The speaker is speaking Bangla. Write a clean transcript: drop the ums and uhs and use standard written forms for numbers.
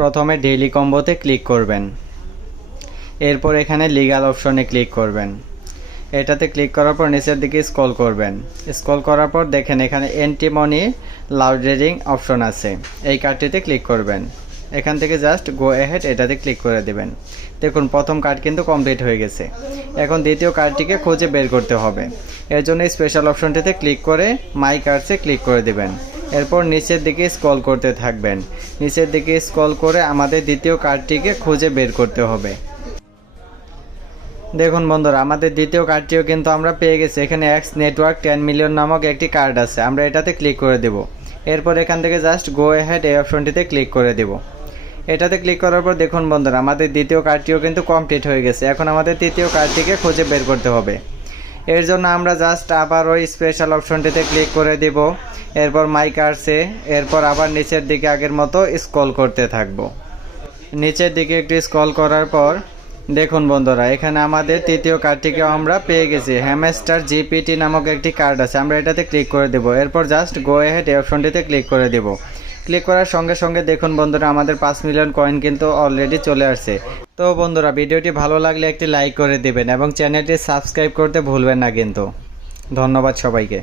প্রথমে ডেইলি কম্বোতে ক্লিক করবেন। এরপর এখানে লিগ্যাল অপশনে ক্লিক করবেন। এটাতে ক্লিক করার পর নিচের দিকে স্ক্রল করবেন। স্ক্রল করার পর দেখেন এখানে অ্যান্টি-মানি লন্ডারিং অপশন আছে, এই কার্ডটিতে ক্লিক করবেন। এখান থেকে জাস্ট গো অ্যাহেড এটাতে ক্লিক করে দিবেন। দেখুন প্রথম কার্ড কিন্তু কমপ্লিট হয়ে গেছে। এখন দ্বিতীয় কার্ডটিকে খুঁজে বের করতে হবে। এর জন্য স্পেশাল অপশনটিতে ক্লিক করে মাই কার্ডসে ক্লিক করে দিবেন। এরপর নিচের দিকে স্ক্রল করতে থাকবেন। নিচের দিকে স্ক্রল করে আমাদের দ্বিতীয় কার্ডটিকে খুঁজে বের করতে হবে। দেখুন বন্ধুরা, আমাদের দ্বিতীয় কার্ডটিও কিন্তু আমরা পেয়ে গেছি। এখানে এক্স নেটওয়ার্ক 10 মিলিয়ন নামক একটি কার্ড আছে, আমরা এটাতে ক্লিক করে দেব। এরপর এখান থেকে জাস্ট গো অ্যাহেড এই অপশনটিতে ক্লিক করে দেব। এটাতে ক্লিক করার পর দেখুন বন্ধুরা, আমাদের দ্বিতীয় কার্ডটিও কিন্তু কমপ্লিট হয়ে গেছে। এখন আমাদের তৃতীয় কার্ডটিকে খুঁজে বের করতে হবে। এর জন্য আমরা জাস্ট আবার ওই স্পেশাল অপশনটিতে ক্লিক করে দেব। এরপর মাই কার্ডসে, এরপর আবার নিচের দিকে আগের মতো স্ক্রল করতে থাকবো। নিচের দিকে একটু স্ক্রল করার পর দেখুন বন্ধুরা, এখানে আমাদের তৃতীয় কার্ডটিকে আমরা পেয়ে গেছি। হ্যামস্টার জিপিটি নামক একটি কার্ড আছে, আমরা এটাতে ক্লিক করে দেব। এরপর জাস্ট গো অ্যাহেড এই অপশনটিতে ক্লিক করে দেব। ক্লিক করার সঙ্গে সঙ্গে দেখুন বন্ধুরা, আমাদের 5 মিলিয়ন কয়েন কিন্তু অলরেডি চলে আসছে। তো বন্ধুরা, ভিডিওটি ভালো লাগলে একটি লাইক করে দিবেন এবং চ্যানেলটি সাবস্ক্রাইব করতে ভুলবেন না কিন্তু। ধন্যবাদ সবাইকে।